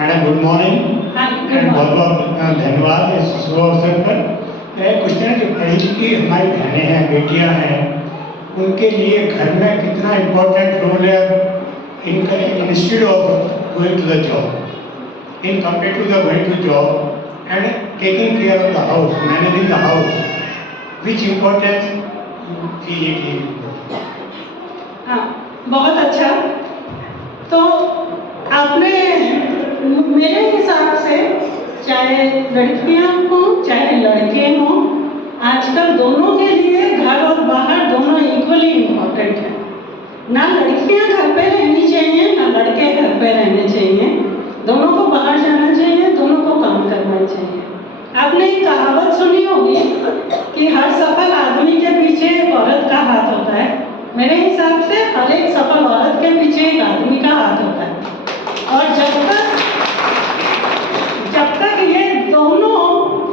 Madam good morning and बहुत बहुत धन्यवाद इस शुभ अवसर पर। मैं पूछते हैं कि पढ़ी लिखी हमारी बहनें हैं, बेटियां हैं, उनके लिए घर में कितना इम्पोर्टेंट रोल है इनका instead of going to the job in compare to the going to job and taking care of the house, managing the house, which importance हाँ, बहुत अच्छा। तो आपने मेरे हिसाब से चाहे लड़कियां हों चाहे लड़के हों, आजकल दोनों के लिए घर और बाहर दोनों इक्वली इम्पोर्टेंट है। ना लड़कियां घर पे रहनी चाहिए ना लड़के घर पे रहने चाहिए, दोनों को बाहर जाना चाहिए, दोनों को काम करना चाहिए। आपने एक कहावत सुनी होगी कि हर सफल आदमी के पीछे एक औरत का हाथ होता है। मेरे हिसाब से हर एक सफल औरत के पीछे एक आदमी का हाथ होता है। और जब तक ये दोनों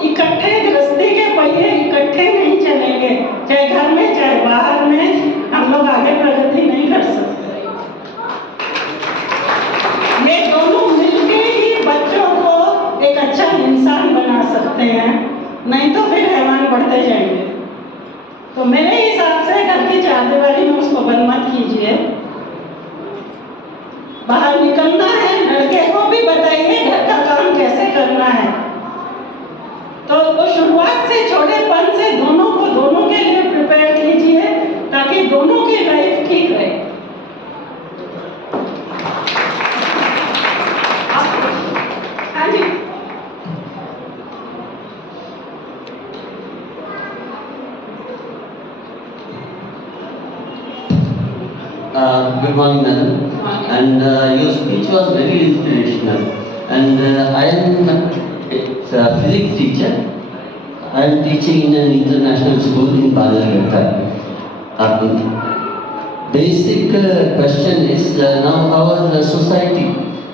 इकट्ठे गृहस्थी के पहिए इकट्ठे नहीं चलेंगे, चाहे घर में चाहे बाहर में, हम लोग आगे प्रगति नहीं कर सकते। ये दोनों मिलके ही बच्चों को एक अच्छा इंसान बना सकते हैं, नहीं तो फिर हैवान बढ़ते जाएंगे। तो मेरे हिसाब से घर की चारदीवारी में उसको बंद मत कीजिए, बाहर निकलना है। लड़के को भी बताइए घर का काम कैसे करना है। तो वो शुरुआत से छोटेपन से दोनों के लिए प्रिपेयर कीजिए ताकि दोनों की लाइफ ठीक रहे। हाँ जी। Good morning, madam. And your speech was very inspirational. And I am a physics teacher. I am teaching in an international school in Badalghata. Basic question is now our society.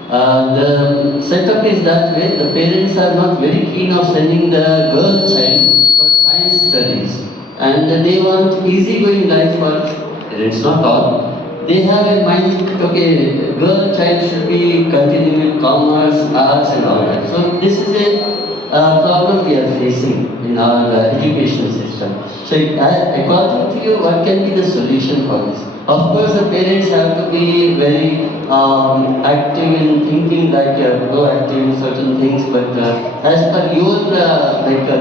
The setup is that way. The parents are not very keen of sending the girl child for science studies, and they want easygoing life for parents, not all. They have a mind, okay, girl child should be continuing with commerce, arts and all that. So this is a problem we are facing in our education system. So according to you, what can be the solution for this? Of course, the parents have to be very active in thinking, like proactive in certain things, but as per your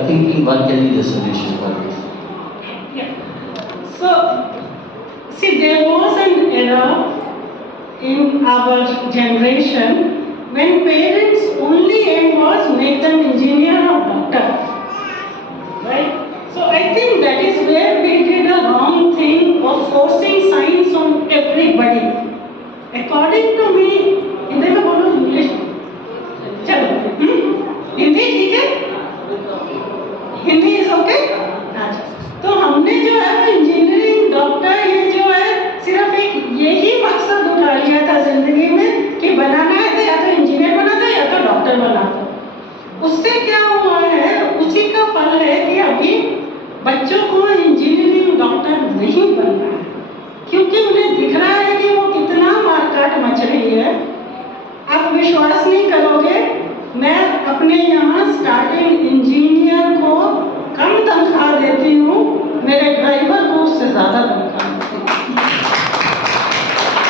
thinking, what can be the solution for this? Yeah. So, see, there was an era in our generation when parents' only aim was make them engineer or doctor, right? So I think that is where we did a wrong thing of forcing science on everybody. According to me, Hindi में बोलो English, चलो हिंदी ठीक है, Hindi is okay. अच्छा, तो हमने जो है वो इंजीनियरिंग डॉक्टर ये जो है सिर्फ एक यही मकसद उठा लिया था जिंदगी में कि बनाना है तो या तो इंजीनियर बना दो या तो डॉक्टर बना दो। उससे क्या हुआ है, उसी का फल है कि अभी बच्चों को इंजीनियरिंग डॉक्टर नहीं बनना है, क्योंकि उन्हें दिख रहा है कि वो कितना मारकाट मच रही है। आप विश्वास नहीं करोगे, मैं अपने यहाँ स्टार्टिंग इंजीनियर को कम तनख्वाह देती हूँ, मेरे ड्राइवर को उससे ज़्यादा तनख्वाह देती हूँ।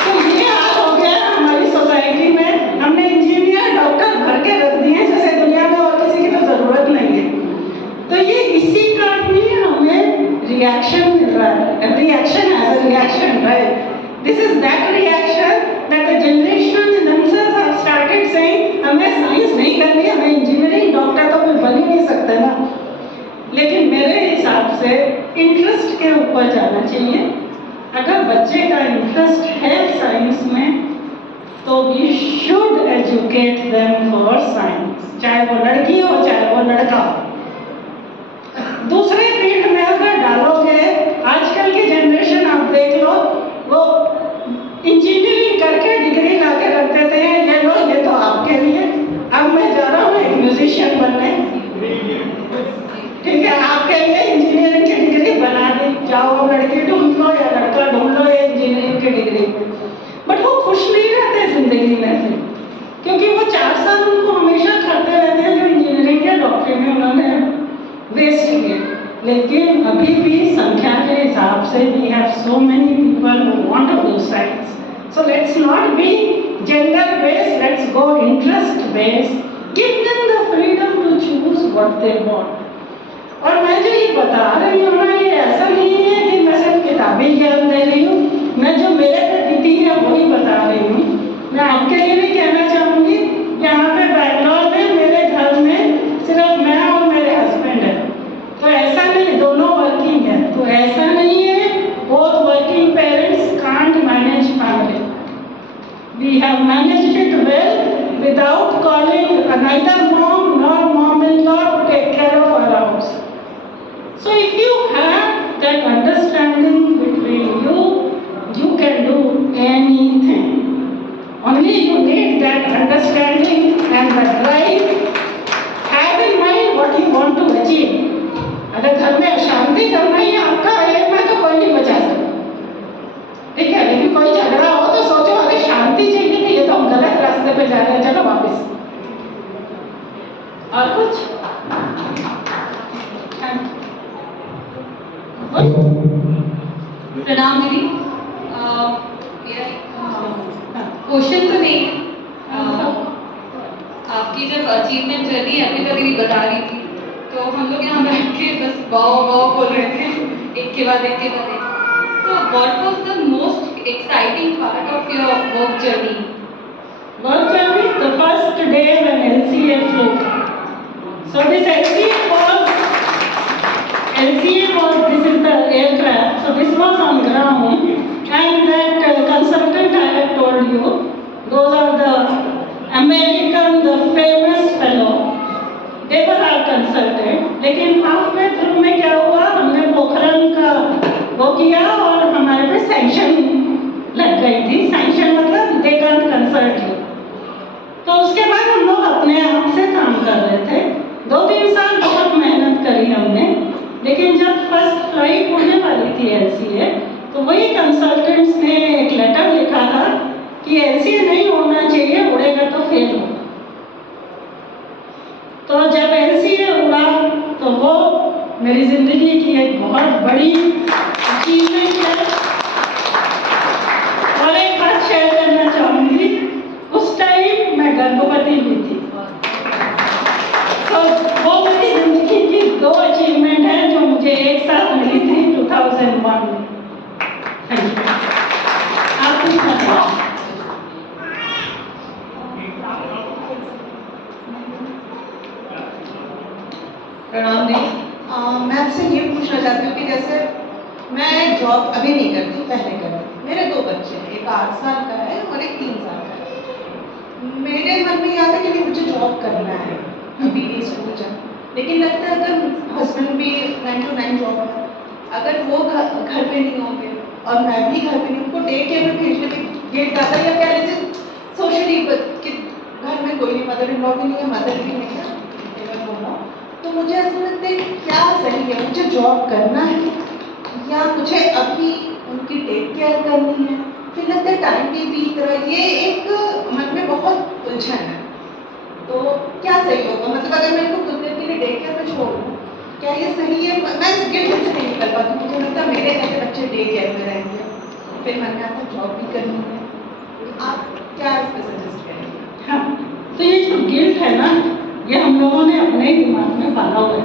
तो ये हाल हो गया हमारी सोसाइटी में, हमने इंजीनियर डॉक्टर भर के रख दिए जैसे दुनिया में और किसी की तो ज़रूरत नहीं है। तो ये इसी का भी हमें रिएक्शन मिल रहा है, reaction as a reaction, right? This is that reaction that the generation themselves have started saying हमें साइंस नहीं करनी, हमें इंजीनियरिंग डॉक्टर तो कोई बन ही नहीं सकता ना। लेकिन मेरे हिसाब से इंटरेस्ट के ऊपर जाना चाहिए। अगर बच्चे का इंटरेस्ट है साइंस में तो we should educate them for science, चाहे वो लड़की हो चाहे वो लड़का हो। दूसरे फील्ड में अगर डालोगे, आजकल की जनरेशन आप देख लो, वो इंजीनियरिंग करके डिग्री ला के रख देते हैं, ये लो ये तो आपके लिए, अब मैं जा रहा हूँ एक म्यूजिशियन बनने, ठीक है, आपके लिए इंजीनियरिंग की डिग्री बना दी, जाओ लड़की ढूंढ लो या लड़का ढूंढ लो ये इंजीनियरिंग की डिग्री। बट वो खुश नहीं रहते जिंदगी में फिर, क्योंकि वो 4 साल उनको हमेशा खाते रहते हैं जो इंजीनियरिंग या डॉक्टरी में उन्होंने वेस्ट किए। लेकिन अभी भी संख्या के हिसाब से we have so many people who want to do science. So let's not be gender based, let's go interest based, give them the freedom to choose what they want. और मैं जो ये बता रही हूँ ना, ये ऐसा नहीं है कि मैं सिर्फ किताबी ज्ञान दे रही हूँ, मैं जो मेरे पे बीती है वही बता रही हूँ। मैं आपके लिए भी कहना चाहूँगी, यहाँ पे बैंगलोर में मेरे घर में सिर्फ मैं और मेरे हस्बैंड हैं, तो ऐसा नहीं, दोनों वर्किंग है, तो ऐसा नहीं है both working parents can't manage family. We have managed it well without calling neither mom nor mom-in-law to take care of our house. So if you have that understanding between you, you can do anything. Only you need that understanding and the drive. Have in mind what you want to achieve. अगर घर में अशांति करना ही आपका M है तो कोई नहीं बचा सकता, ठीक है। लेकिन कोई झगड़ा हो तो सोचो अरे शांति चाहिए नहीं, ये तो हम गलत रास्ते पे जा रहे हैं, चलो वापस। और कुछ प्रणाम दीदी। मेरा क्वेश्चन तो नहीं है, आपकी जब अचीवमेंट जर्नी अभी तक दीदी बता रही थी तो हम लोग यहाँ बैठ के बस वाओ वाओ बोल रहे थे, एक के बाद एक के बाद एक। तो what was the most exciting part of your work journey? Work journey, the first day when LCA flew. So this LCA was, this is the aircraft, so this was on ground, and that consultant I have told you, those are the American, the famous fellow, they were our consultant. लेकिन halfway through में क्या हुआ, हमने पोखरण का वो किया और हमारे पे सैंक्शन लग गई थी। सैंक्शन मतलब they can't consult you। तो उसके बाद हम लोग अपने आप से काम कर रहे थे। 2-3 साल बहुत मेहनत करी हमने, लेकिन जब फर्स्ट फ्लाइट होने वाली थी LCA, तो वही कंसल्टेंट्स ने एक लेटर लिखा था कि LCA नहीं होना चाहिए, उड़ेगा तो फेल होगा। तो जब LCA उड़ा तो वो मेरी जिंदगी की एक बहुत बड़ी अचीवमेंट है। और एक बात शेयर करना चाहूँगी, उस टाइम मैं गर्भवती भी थी, तो वो मेरी जिंदगी की 2 अचीवमेंट है जो मुझे एक साथ मिली थी 2001 में। Thank you. आप कुछ बताओ। प्रणाम दी। मैं आपसे ये पूछना चाहती हूँ कि जैसे मैं जॉब अभी नहीं करती, पहले करती। मेरे 2 बच्चे हैं, एक 8 साल का है और एक 3 साल का है। मेरे मन में याद है कि नहीं मुझे जॉब करना है, अभी नहीं स्कूल जा, लेकिन लगता है अगर हस्बैंड भी 9 to 9 जॉब है, अगर वो घर पे नहीं होंगे और मैं भी घर पे नहीं, उनको डे केयर में भेजने के ये ज़्यादा, या कह लीजिए सोशली कि घर में कोई नहीं, मदर इन लॉ भी नहीं है, मदर भी नहीं है, तो मुझे ऐसा लगता है क्या सही है, मुझे जॉब करना है या मुझे अभी उनकी टेक केयर करनी है। फिर लगता है टाइम भी बीत रहा है, ये एक मन में बहुत उलझन है। तो क्या सही होगा, मतलब अगर मैं इनको कुछ देर के लिए डे केयर में छोड़ दूँ, क्या ये सही है? मैं इस गिल्ट से नहीं निकल पाती, मुझे लगता है मेरे जैसे बच्चे डे केयर में रहेंगे, फिर मन में आता जॉब भी करनी है। आप क्या इस पर सजेस्ट करेंगे? हाँ, तो ये जो गिल्ट है ना, ये हम लोगों ने अपने ही दिमाग में पाला हुआ है,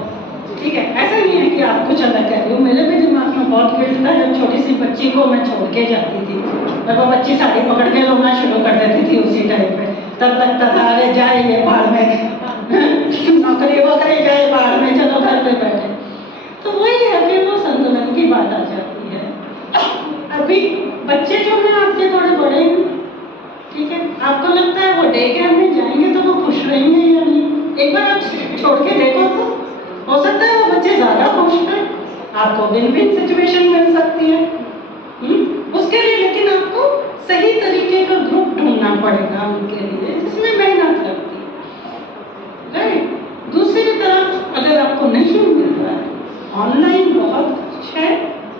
ठीक है। ऐसा नहीं है कि आप कुछ अलग कह रही हो, मेरे भी दिमाग में बहुत गिल्ट था जब छोटी सी बच्ची को मैं छोड़ के जाती थी और वो बच्ची साड़ी पकड़ के रोना शुरू कर देती थी उसी टाइम पे। तब लगता था अरे जाए ये बाहर में नौकरी वोकरी जाए बाहर में, चलो घर पे बैठे। तो वही है, फिर वो संतुलन की बात आ जाती है। अभी बच्चे जो हैं आपके थोड़े बड़े हैं, ठीक है, आपको लगता है वो डे केयर में जाएंगे तो वो खुश रहेंगे या नहीं? एक बार आप छोड़ के देखो तो हो सकता है वो बच्चे ज़्यादा खुश हैं, आपको विन विन सिचुएशन मिल सकती है। उसके लिए लेकिन आपको सही तरीके का ग्रुप ढूंढना पड़ेगा उनके लिए जिसमें मेहनत लगती है, राइट। दूसरी तरफ अगर आपको नहीं मिल रहा है, ऑनलाइन बहुत कुछ है,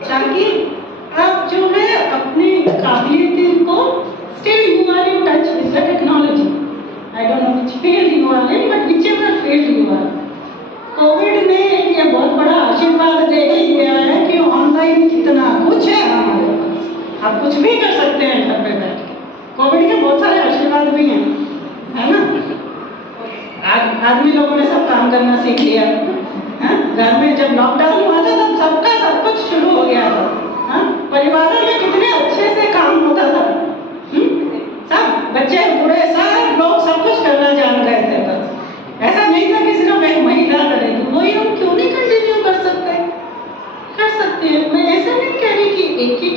ताकि आप जो है अपनी काबिलियत को, still you are in touch with the technology. I don't which field you are in, but whichever field you are. Covid ने एक ये बहुत बड़ा आशीर्वाद दे ही दिया है कि ऑनलाइन कितना कुछ है हमारे पास, आप कुछ भी कर सकते हैं घर पे बैठ के। कोविड के बहुत सारे आशीर्वाद भी हैं, है ना। आदमी लोगों ने सब काम करना सीख लिया, घर में जब लॉकडाउन हुआ था तब सबका सब कुछ शुरू हो गया था, परिवारों में कितने अच्छे से काम होता था, सब बच्चे बूढ़े सब लोग सब कुछ करना जान गए थे। बस ऐसा नहीं था कि सिर्फ एक महिला करेगी, वही हम क्यों नहीं कंटिन्यू कर सकते, कर सकते हैं। मैं ऐसा नहीं कह रही कि एक ही